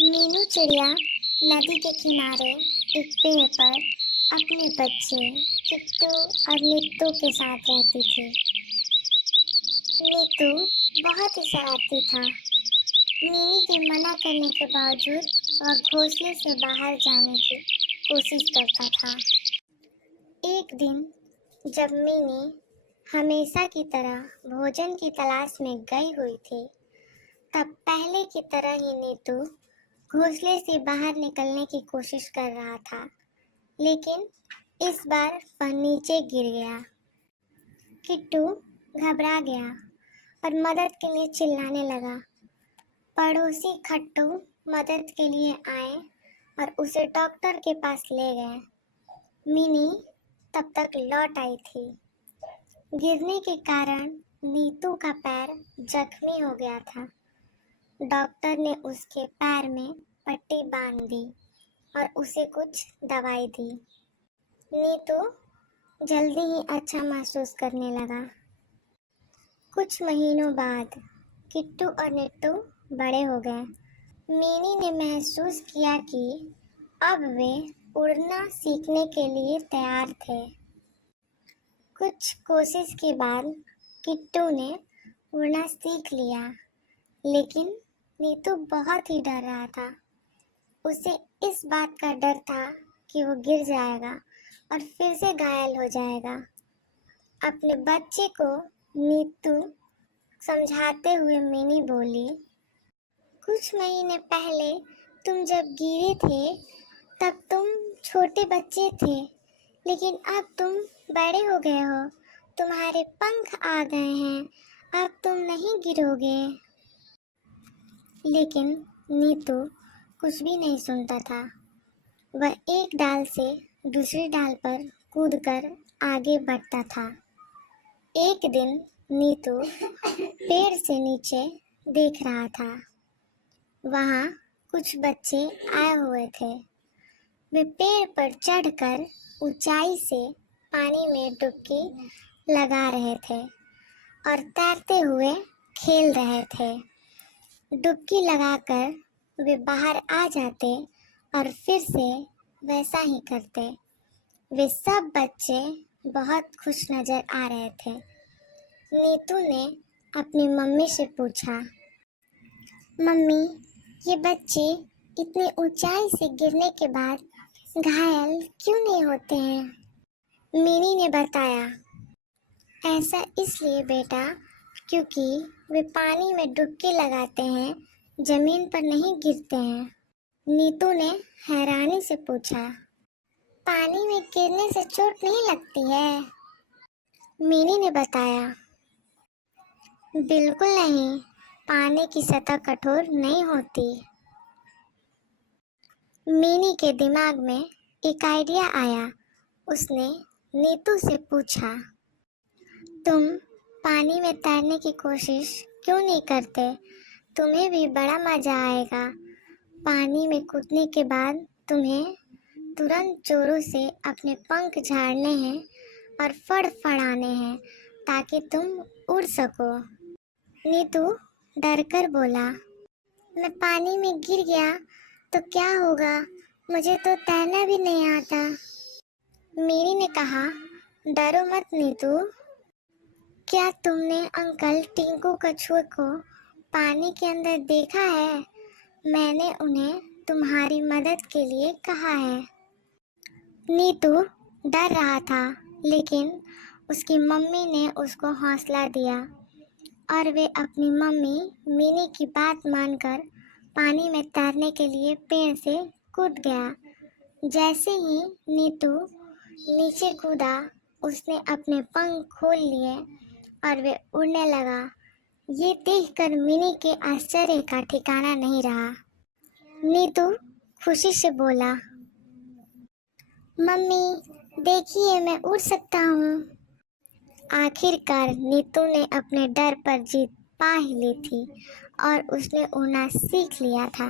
मीनू चिड़िया नदी के किनारे एक पेड़ पर अपने बच्चे किट्टू और नीतू के साथ रहती थी। नीतू बहुत ही शरारती था। मीनी के मना करने के बावजूद वह घोंसले से बाहर जाने की कोशिश करता था। एक दिन जब मीनी हमेशा की तरह भोजन की तलाश में गई हुई थी, तब पहले की तरह ही नीतू घोंसले से बाहर निकलने की कोशिश कर रहा था, लेकिन इस बार वह नीचे गिर गया। किट्टू घबरा गया और मदद के लिए चिल्लाने लगा। पड़ोसी खट्टू मदद के लिए आए और उसे डॉक्टर के पास ले गए। मिनी तब तक लौट आई थी। गिरने के कारण नीतू का पैर जख्मी हो गया था। डॉक्टर ने उसके पैर में पट्टी बांध दी और उसे कुछ दवाई दी। नीतू जल्दी ही अच्छा महसूस करने लगा। कुछ महीनों बाद किट्टू और निट्टू बड़े हो गए। मिनी ने महसूस किया कि अब वे उड़ना सीखने के लिए तैयार थे। कुछ कोशिश के बाद किट्टू ने उड़ना सीख लिया, लेकिन नीतू बहुत ही डर रहा था। उसे इस बात का डर था कि वो गिर जाएगा और फिर से घायल हो जाएगा। अपने बच्चे को नीतू समझाते हुए मिनी बोली, कुछ महीने पहले तुम जब गिरे थे तब तुम छोटे बच्चे थे, लेकिन अब तुम बड़े हो गए हो, तुम्हारे पंख आ गए हैं, अब तुम नहीं गिरोगे। लेकिन नीतू कुछ भी नहीं सुनता था। वह एक डाल से दूसरी डाल पर कूदकर आगे बढ़ता था। एक दिन नीतू पेड़ से नीचे देख रहा था। वहाँ कुछ बच्चे आए हुए थे। वे पेड़ पर चढ़कर ऊंचाई से पानी में डुबकी लगा रहे थे और तैरते हुए खेल रहे थे। डुबकी लगाकर वे बाहर आ जाते और फिर से वैसा ही करते। वे सब बच्चे बहुत खुश नजर आ रहे थे। नीतू ने अपनी मम्मी से पूछा, मम्मी, ये बच्चे इतनी ऊंचाई से गिरने के बाद घायल क्यों नहीं होते हैं? मिनी ने बताया, ऐसा इसलिए बेटा, क्योंकि वे पानी में डुबकी लगाते हैं, जमीन पर नहीं गिरते हैं। नीतू ने हैरानी से पूछा, पानी में गिरने से चोट नहीं लगती है? मिनी ने बताया, बिल्कुल नहीं, पानी की सतह कठोर नहीं होती। मिनी के दिमाग में एक आइडिया आया। उसने नीतू से पूछा, तुम पानी में तैरने की कोशिश क्यों नहीं करते? तुम्हें भी बड़ा मजा आएगा। पानी में कूदने के बाद तुम्हें तुरंत जोरों से अपने पंख झाड़ने हैं और फड़फड़ाने हैं ताकि तुम उड़ सको। नीतू डरकर बोला, मैं पानी में गिर गया तो क्या होगा? मुझे तो तैरना भी नहीं आता। मिनी ने कहा, डरो मत नीतू। क्या तुमने अंकल टिंकू कछुए को पानी के अंदर देखा है? मैंने उन्हें तुम्हारी मदद के लिए कहा है। नीतू डर रहा था, लेकिन उसकी मम्मी ने उसको हौसला दिया और वे अपनी मम्मी मिनी की बात मानकर पानी में तैरने के लिए पेड़ से कूद गया। जैसे ही नीतू नीचे कूदा, उसने अपने पंख खोल लिए और वे उड़ने लगा। ये देखकर मिनी के आश्चर्य का ठिकाना नहीं रहा। नीतू खुशी से बोला, मम्मी देखिए, मैं उड़ सकता हूँ। आखिरकार नीतू ने अपने डर पर जीत पा ही ली थी और उसने उड़ना सीख लिया था।